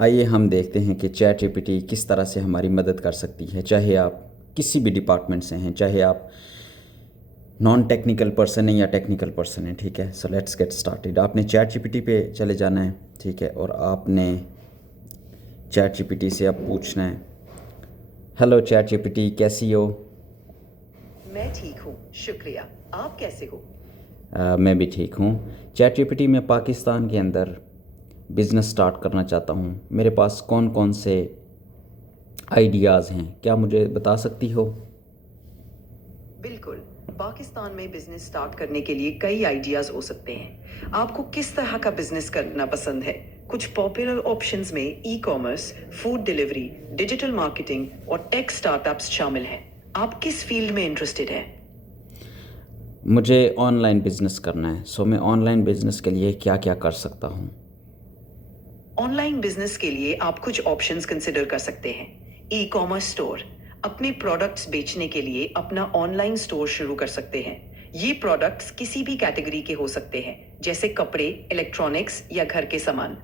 आइए हम देखते हैं कि चैट जीपीटी किस तरह से हमारी मदद कर सकती है। चाहे आप किसी भी डिपार्टमेंट से हैं, चाहे आप नॉन टेक्निकल पर्सन है या टेक्निकल पर्सन है, ठीक है। So let's get started. आपने चैट जीपीटी पे चले जाना है, ठीक है, और आपने चैट जीपीटी से अब पूछना है, हेलो चैट जीपीटी, कैसी हो? मैं ठीक हूँ, शुक्रिया। आप कैसे हो? मैं भी ठीक हूँ। चैट जीपीटी, मैं पाकिस्तान के अंदर बिज़नेस स्टार्ट करना चाहता हूँ। मेरे पास कौन कौन से आइडियाज़ हैं, क्या मुझे बता सकती हो? बिल्कुल। पाकिस्तान में बिजनेस स्टार्ट करने के लिए कई आइडियाज हो सकते हैं। आपको किस तरह का बिजनेस करना पसंद है? कुछ पॉपुलर ऑप्शंस में e commerce, food delivery, digital marketing और टेक स्टार्टअप्स शामिल हैं। आप किस फील्ड में इंटरेस्टेड हैं? मुझे ऑनलाइन बिज़नेस करना है। सो मैं ऑनलाइन बिज़नेस के लिए क्या क्या कर सकता हूँ? ऑनलाइन बिजनेस के लिए आप कुछ ऑप्शंस कंसिडर कर सकते हैं। ई कॉमर्स स्टोर, अपने प्रोडक्ट्स बेचने के लिए अपना ऑनलाइन स्टोर शुरू कर सकते हैं। ये प्रोडक्ट्स किसी भी कैटेगरी के हो सकते हैं, जैसे कपड़े, इलेक्ट्रॉनिक्स या घर के सामान।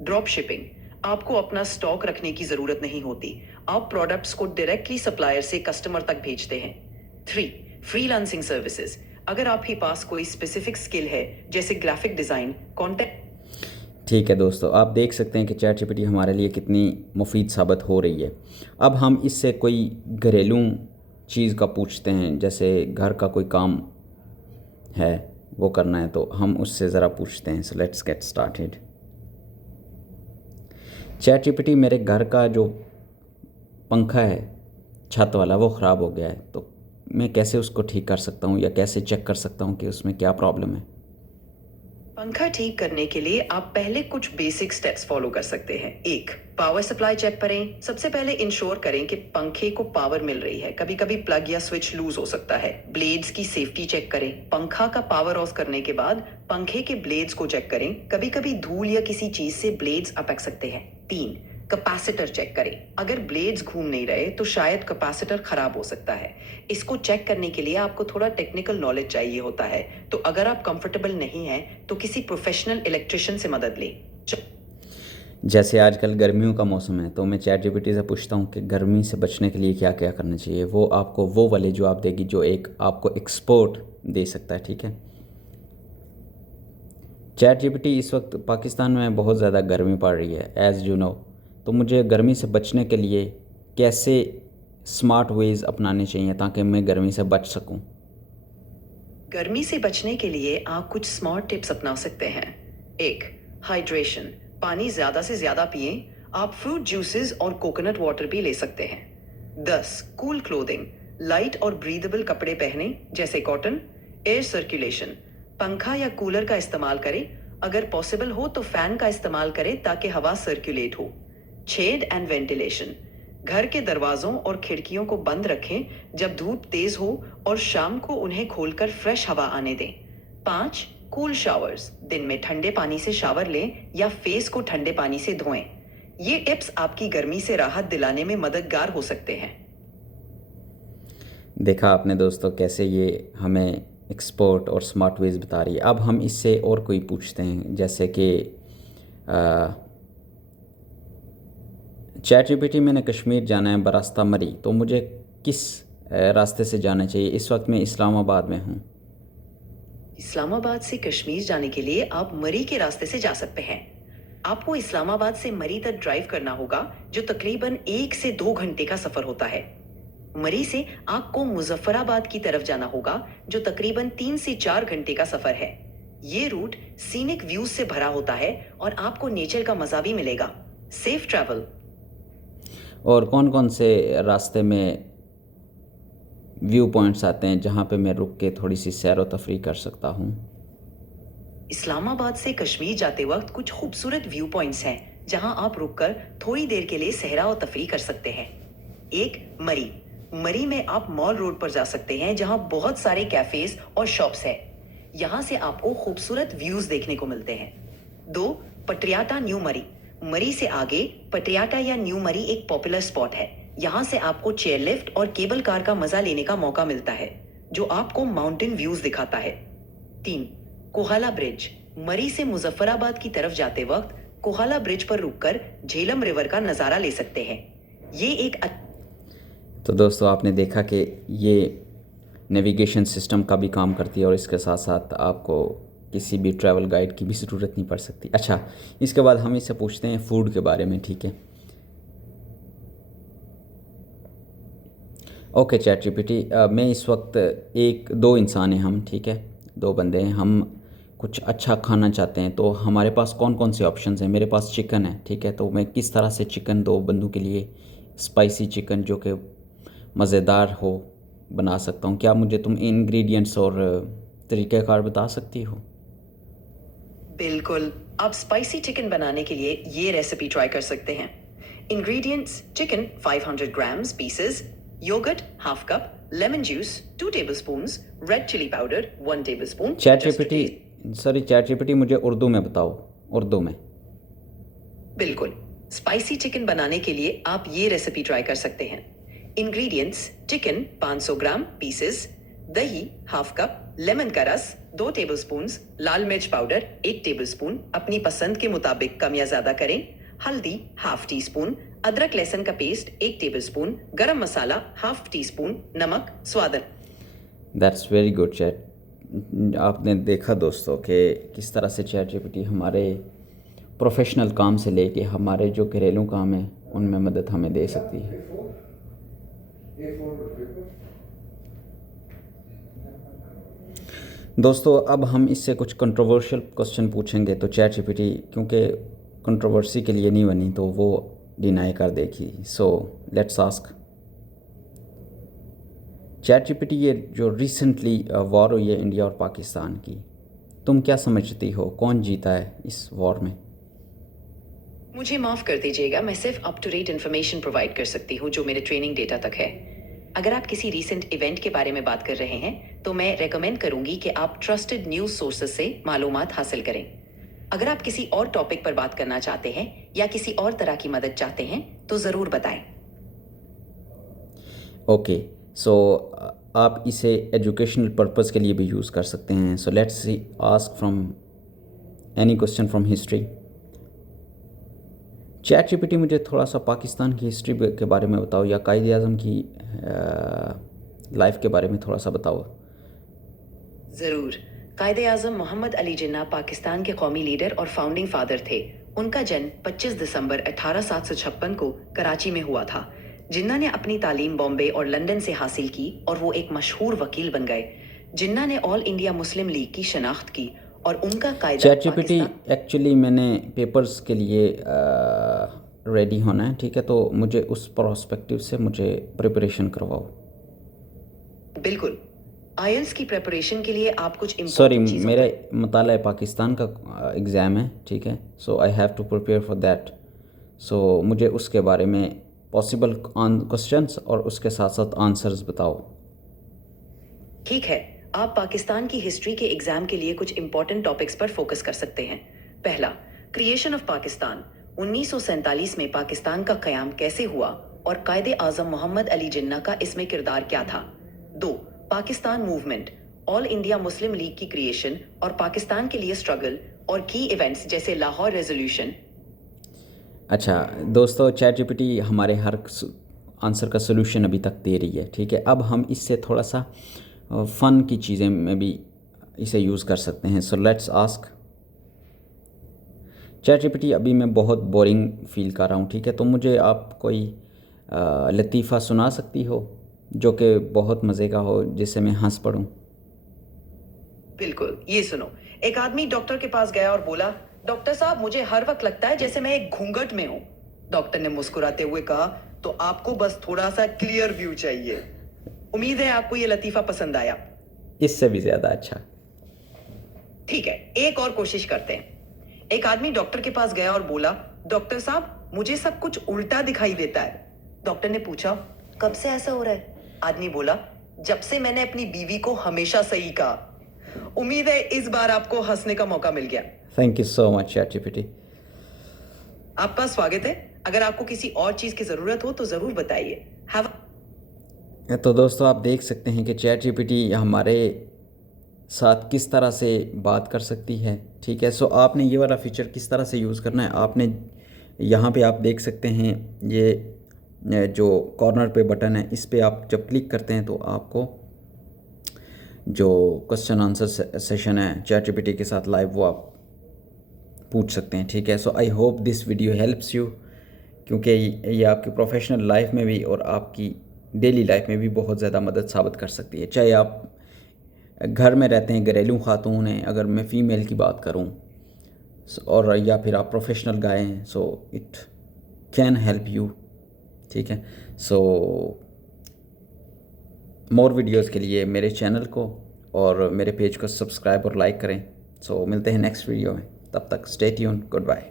ड्रॉप शिपिंग, आपको अपना स्टॉक रखने की जरूरत नहीं होती। आप प्रोडक्ट्स को डायरेक्टली सप्लायर से कस्टमर तक भेजते हैं। 3. फ्रीलांसिंग सर्विसेज, अगर आपके पास कोई स्पेसिफिक स्किल है, जैसे ग्राफिक डिजाइन, कंटेंट। ठीक है दोस्तों, आप देख सकते हैं कि चैट जीपीटी हमारे लिए कितनी मुफीद साबित हो रही है। अब हम इससे कोई घरेलू चीज़ का पूछते हैं, जैसे घर का कोई काम है वो करना है, तो हम उससे ज़रा पूछते हैं। So let's get started. Chat GPT, मेरे घर का जो पंखा है छत वाला, वो ख़राब हो गया है, तो मैं कैसे उसको ठीक कर सकता हूँ या कैसे चेक कर सकता हूँ कि उसमें क्या प्रॉब्लम है? पंखा ठीक करने के लिए आप पहले कुछ बेसिक स्टेप्स फॉलो कर सकते हैं। एक, पावर सप्लाई चेक करें। सबसे पहले इंश्योर करें कि पंखे को पावर मिल रही है। कभी कभी प्लग या स्विच लूज हो सकता है। ब्लेड्स की सेफ्टी चेक करें। पंखा का पावर ऑफ करने के बाद पंखे के ब्लेड्स को चेक करें। कभी कभी धूल या किसी चीज से ब्लेड्स अटक सकते हैं। 3, कैपेसिटर चेक करें। अगर ब्लेड्स घूम नहीं रहे तो शायद कैपेसिटर खराब हो सकता है। इसको चेक करने के लिए आपको थोड़ा टेक्निकल नॉलेज चाहिए होता है, तो अगर आप कंफर्टेबल नहीं हैं तो किसी प्रोफेशनल इलेक्ट्रिशियन से मदद लें। जैसे आजकल गर्मियों का मौसम है, तो मैं चैट जीपीटी से पूछता हूँ कि गर्मी से बचने के लिए क्या क्या करना चाहिए। वो आपको वो वाले जवाब देगी जो एक आपको एक्सपर्ट दे सकता है, ठीक है। चैट जीपीटी, इस वक्त पाकिस्तान में बहुत ज़्यादा गर्मी पड़ रही है, एज़ यू नो। तो मुझे गर्मी से बचने के लिए कैसे स्मार्ट वेज़ अपनाने चाहिए ताकि मैं गर्मी से बच सकूँ? गर्मी से बचने के लिए आप कुछ स्मार्ट टिप्स अपना सकते हैं। 1, हाइड्रेशन, पानी ज्यादा से ज्यादा पिएं। आप फ्रूट जूसेस और कोकोनट वाटर भी ले सकते हैं। 10, कूल क्लोथिंग, लाइट और ब्रीदेबल कपड़े पहने, जैसे कॉटन। एयर सर्कुलेशन, पंखा या कूलर का इस्तेमाल करें। अगर पॉसिबल हो तो फैन का इस्तेमाल करें ताकि हवा सर्कुलेट हो। शेड एंड वेंटिलेशन, घर के दरवाजों और खिड़कियों को बंद रखें जब धूप तेज हो, और शाम को उन्हें खोलकर फ्रेश हवा आने दें। 5, कूल शावर्स, दिन में ठंडे पानी से शावर लें या फेस को ठंडे पानी से धोएं। ये टिप्स आपकी गर्मी से राहत दिलाने में मददगार हो सकते हैं। देखा आपने दोस्तों कैसे ये हमें एक्सपर्ट और स्मार्ट वेज बता रही है। अब हम इससे और कोई पूछते हैं, जैसे कि चैट जीपीटी, मैंने कश्मीर जाना है बरास्ता मरी, तो मुझे किस रास्ते से जाना चाहिए? इस वक्त मैं इस्लामाबाद में हूँ। इस्लामाबाद से कश्मीर जाने के लिए आप मरी के रास्ते से जा सकते हैं। आपको इस्लामाबाद से मरी तक ड्राइव करना होगा, जो तकरीबन 1 से 2 घंटे का सफर होता है। मरी से आपको मुजफ्फराबाद की तरफ जाना होगा, जो तकरीबन 3 से 4 घंटे का सफर है। ये रूट सीनिक व्यूज से भरा होता है और आपको नेचर का मजा भी मिलेगा। Safe travel. और कौन कौन से रास्ते में व्यू पॉइंट्स आते हैं जहाँ पे मैं रुक के थोड़ी सी सैर व तफरी कर सकता हूँ? इस्लामाबाद से कश्मीर जाते वक्त कुछ खूबसूरत व्यू पॉइंट्स हैं, जहां आप रुककर थोड़ी देर के लिए सहरा और तफरी कर सकते हैं। एक, मरी। मरी में आप मॉल रोड पर जा सकते हैं, जहां बहुत सारे कैफेज और शॉप्स हैं। यहां से आपको खूबसूरत व्यूज देखने को मिलते हैं। 2, पटियाटा न्यू मरी। मरी से आगे पटियाटा या न्यू मरी एक पॉपुलर स्पॉट है। यहाँ से आपको चेयरलिफ्ट और केबल कार का मजा लेने का मौका मिलता है, जो आपको माउंटेन व्यूज दिखाता है। 3, कोहाला ब्रिज। मरी से मुजफ्फराबाद की तरफ जाते वक्त कोहाला ब्रिज पर रुककर झेलम रिवर का नज़ारा ले सकते हैं। ये एक तो दोस्तों आपने देखा कि ये नेविगेशन सिस्टम का भी काम करती है और इसके साथ साथ आपको किसी भी ट्रैवल गाइड की भी ज़रूरत नहीं पड़ सकती। अच्छा, इसके बाद हम इससे पूछते हैं फूड के बारे में, ठीक है। ओके चैट जीपीटी, मैं इस वक्त दो इंसान हैं हम, ठीक है, दो बंदे हैं, हम कुछ अच्छा खाना चाहते हैं, तो हमारे पास कौन कौन से ऑप्शंस हैं। मेरे पास चिकन है, ठीक है, तो मैं किस तरह से चिकन दो बंदों के लिए स्पाइसी चिकन जो कि मज़ेदार हो बना सकता हूँ। क्या मुझे तुम इंग्रेडिएंट्स और तरीक़ाकार बता सकती हो? बिल्कुल, आप स्पाइसी चिकन बनाने के लिए ये रेसिपी ट्राई कर सकते हैं। Ingredients: chicken 500 grams pieces, yoghurt half cup, lemon juice 2 tablespoons, red chilli powder 1 tablespoon. ChatGPT मुझे उर्दू में बताओ, उर्दू में। बिल्कुल, स्पाइसी चिकन बनाने के लिए आप ये रेसिपी ट्राई कर सकते हैं। इंग्रेडिएंट्स: चिकन 500 ग्राम पीसेस, दही हाफ कप, लेमन का रस 2 टेबलस्पून्स, लाल मिर्च पाउडर 1 टेबलस्पून, अपनी पसंद के मुताबिक कम या ज़्यादा करें, हल्दी हाफ टी स्पून, अदरक लहसुन का पेस्ट 1 टेबलस्पून, गरम मसाला हाफ टी स्पून, नमक स्वाद। That's very good chat. आपने देखा दोस्तों कि किस तरह से चैट जीपीटी हमारे प्रोफेशनल काम से लेके हमारे जो घरेलू काम है उनमें मदद हमें दे सकती है। दोस्तों अब हम इससे कुछ कंट्रोवर्शियल क्वेश्चन पूछेंगे, तो चैट जीपीटी क्योंकि कंट्रोवर्सी के लिए नहीं बनी तो वो डिनाई कर देगी। So let's ask chat GPT, ये जो रिसेंटली वॉर हुई है इंडिया और पाकिस्तान की, तुम क्या समझती हो कौन जीता है इस वॉर में? मुझे माफ़ कर दीजिएगा, मैं सिर्फ up to date information provide कर सकती हूँ जो मेरे ट्रेनिंग डेटा तक है। अगर आप किसी रीसेंट इवेंट के बारे में बात कर रहे हैं तो मैं रेकमेंड करूंगी कि आप ट्रस्टेड न्यूज़ सोर्सेज से मालूमात हासिल करें। अगर आप किसी और टॉपिक पर बात करना चाहते हैं या किसी और तरह की मदद चाहते हैं तो ज़रूर बताएं। ओके, सो आप इसे एजुकेशनल पर्पस के लिए भी यूज़ कर सकते हैं। So let's see ask from any question from history. Chat GPT मुझे थोड़ा सा पाकिस्तान की हिस्ट्री के बारे में बताओ या कायदे आज़म की लाइफ के बारे में थोड़ा सा बताओ। ज़रूर। कायदे आज़म मोहम्मद अली जिन्ना पाकिस्तान के कौमी लीडर और फाउंडिंग फादर थे। उनका जन्म 25 दिसंबर 1856 को कराची में हुआ था। जिन्ना ने अपनी तालीम बॉम्बे और लंदन से हासिल की और वो एक मशहूर वकील बन गए। जिन्ना ने ऑल इंडिया मुस्लिम लीग की शनाख्त की और उनका कायदा चैट जीपीटी एक्चुअली मैंने पेपर्स के लिए रेडी होना है, ठीक है, तो मुझे उस पर्सपेक्टिव से मुझे प्रिपरेशन करवाओ। बिल्कुल, आईएलटीएस की प्रिपरेशन के लिए आप कुछ सॉरी, मेरा मुताला पाकिस्तान का एग्ज़ाम है, ठीक है, so I have to prepare for that. So मुझे उसके बारे में पॉसिबल क्वेश्चंस और उसके साथ साथ आंसर्स बताओ। ठीक है, आप पाकिस्तान की हिस्ट्री के एग्जाम के लिए कुछ इंपॉर्टेंट टॉपिक्स पर फोकस कर सकते हैं। पहला, क्रिएशन ऑफ पाकिस्तान। 1947 में पाकिस्तान का क़याम कैसे हुआ और कायदे आज़म मोहम्मद अली जिन्ना का इसमें किरदार क्या था। 2, Pakistan movement, all India Muslim league की क्रिएशन और पाकिस्तान के लिए स्ट्रगल और की इवेंट्स जैसे लाहौर रेजोल्यूशन। अच्छा दोस्तों, चैट जीपीटी हमारे हर आंसर का सोल्यूशन अभी तक दे रही है, ठीक है। अब हम इससे थोड़ा सा फ़न की चीज़ें में भी इसे यूज़ कर सकते हैं। So let's ask chat GPT, अभी मैं बहुत बोरिंग फील कर रहा हूँ, ठीक है, तो मुझे आप कोई लतीफ़ा सुना सकती हो जो कि बहुत मज़े का हो, जिससे मैं हंस पड़ूँ। बिल्कुल, ये सुनो। एक आदमी डॉक्टर के पास गया और बोला, डॉक्टर साहब मुझे हर वक्त लगता है जैसे मैं एक घूंघट में हूँ। डॉक्टर ने मुस्कुराते हुए कहा, तो आपको बस थोड़ा सा क्लियर व्यू चाहिए। उम्मीद है आपको ये लतीफ़ा पसंद आया। इससे भी ज़्यादा अच्छा। ठीक है, एक और कोशिश करते हैं। एक आदमी डॉक्टर के पास गया और बोला, डॉक्टर साहब मुझे सब कुछ उल्टा दिखाई देता है। डॉक्टर ने पूछा, कब से ऐसा हो रहा है? आदमी बोला, जब से मैंने अपनी बीवी को हमेशा सही कहा। उम्मीद है इस बार आपको हंसने का मौका मिल गया। Thank you so much chat GPT. आपका स्वागत है। अगर आपको किसी और चीज की जरूरत हो तो जरूर बताइए। तो दोस्तों आप देख सकते हैं कि चैट जीपीटी हमारे साथ किस तरह से बात कर सकती है, ठीक है। सो आपने ये वाला फ़ीचर किस तरह से यूज़ करना है, आपने यहाँ पे आप देख सकते हैं ये जो कॉर्नर पे बटन है, इस पे आप जब क्लिक करते हैं तो आपको जो क्वेश्चन आंसर सेशन है ChatGPT के साथ लाइव, वो आप पूछ सकते हैं, ठीक है। So I hope this video helps you, क्योंकि ये आपकी प्रोफेशनल लाइफ में भी और आपकी डेली लाइफ में भी बहुत ज़्यादा मदद साबित कर सकती है। चाहे आप घर में रहते हैं, घरेलू खातून हैं, अगर मैं फ़ीमेल की बात करूं, और या फिर आप प्रोफेशनल गाय हैं, so it can help you, ठीक है। सो मोर वीडियोस के लिए मेरे चैनल को और मेरे पेज को सब्सक्राइब और लाइक करें। सो मिलते हैं नेक्स्ट वीडियो में, तब तक स्टे ट्यून, गुड बाय।